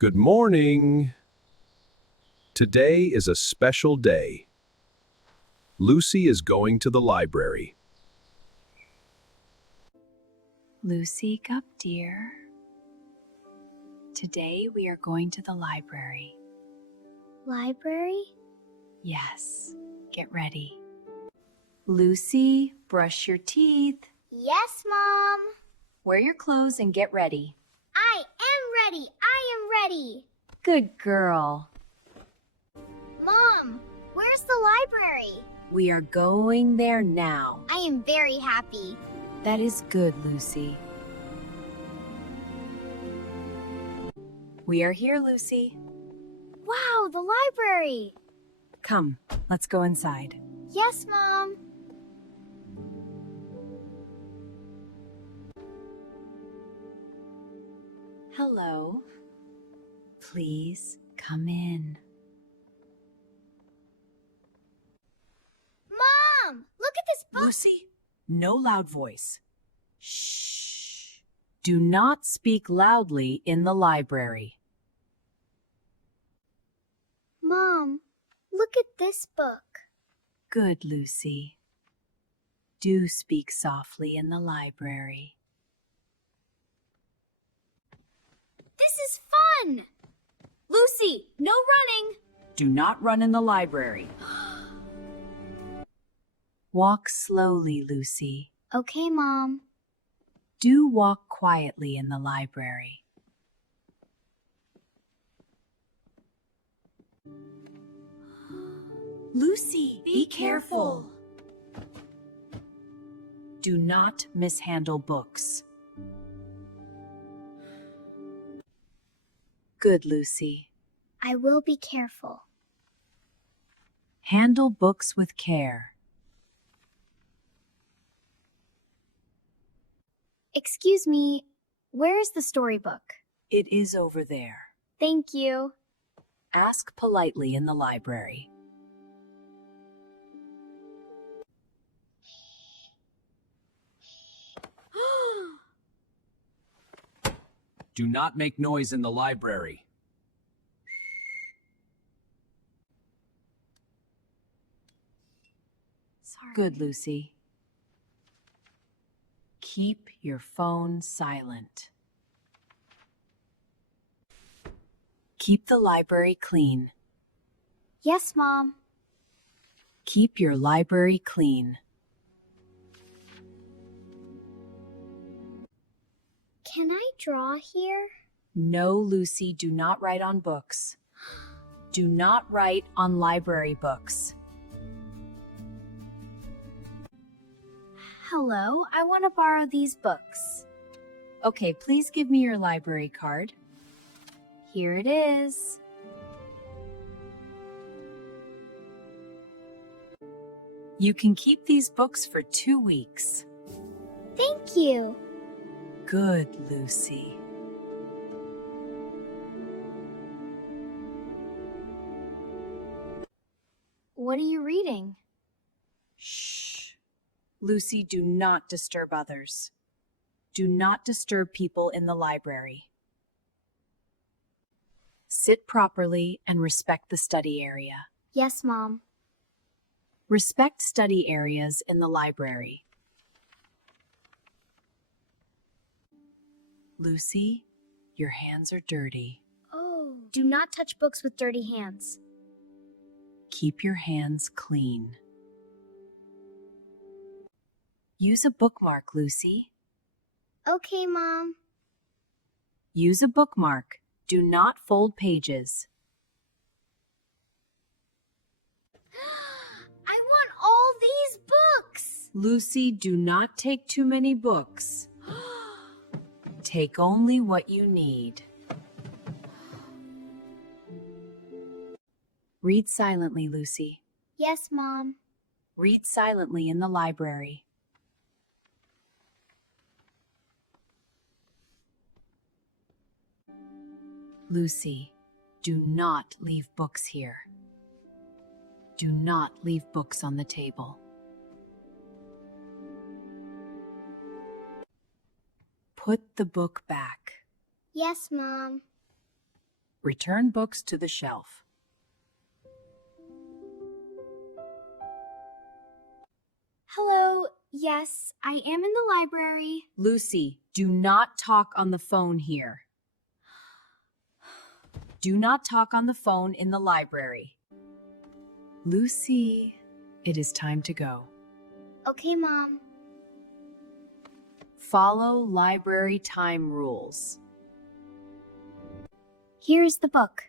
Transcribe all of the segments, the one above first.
Good morning. Today is a special day. Lucy is going to the library. Lucy, up, dear. Today we are going to the library. Library? Yes, get ready. Lucy, brush your teeth. Yes, Mom. Wear your clothes and get ready. I am ready. I am ready. Good girl. Mom, where's the library? We are going there now. I am very happy. That is good, Lucy. We are here, Lucy. Wow, the library. Come, let's go inside. Yes, Mom. Hello. Please come in. Mom, look at this book. Lucy, no loud voice. Shh. Do not speak loudly in the library. Mom, look at this book. Good, Lucy. Do speak softly in the library. This is fun. Lucy, no running. Do not run in the library. Walk slowly, Lucy. Okay, Mom. Do walk quietly in the library. Lucy, be careful. Do not mishandle books. Good, Lucy. I will be careful. Handle books with care. Excuse me, where is the storybook? It is over there. Thank you. Ask politely in the library. Do not make noise in the library. Sorry. Good, Lucy. Keep your phone silent. Keep the library clean. Yes, Mom. Keep your library clean. Can I draw here? No, Lucy, do not write on books. Do not write on library books. Hello, I want to borrow these books. Okay, please give me your library card. Here it is. You can keep these books for 2 weeks. Thank you. Good, Lucy. What are you reading? Shh. Lucy, do not disturb others. Do not disturb people in the library. Sit properly and respect the study area. Yes, Mom. Respect study areas in the library. Lucy, your hands are dirty. Oh. Do not touch books with dirty hands. Keep your hands clean. Use a bookmark, Lucy. Okay, Mom. Use a bookmark. Do not fold pages. I want all these books. Lucy, do not take too many books. Take only what you need. Read silently, Lucy. Yes, Mom. Read silently in the library. Lucy, do not leave books here. Do not leave books on the table. Put the book back. Yes, Mom. Return books to the shelf. Hello. Yes, I am in the library. Lucy, do not talk on the phone here. Do not talk on the phone in the library. Lucy, it is time to go. Okay, Mom. Follow library time rules. Here's the book.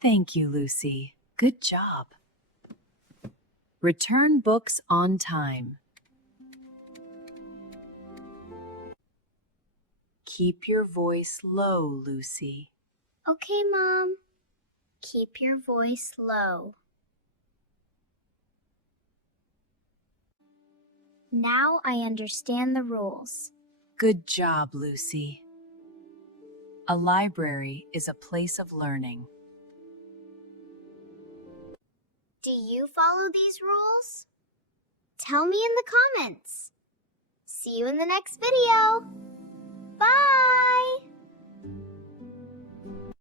Thank you, Lucy. Good job. Return books on time. Keep your voice low, Lucy. Okay, Mom. Keep your voice low. Now I understand the rules. Good job, Lucy. A library is a place of learning. Do you follow these rules? Tell me in the comments. See you in the next video.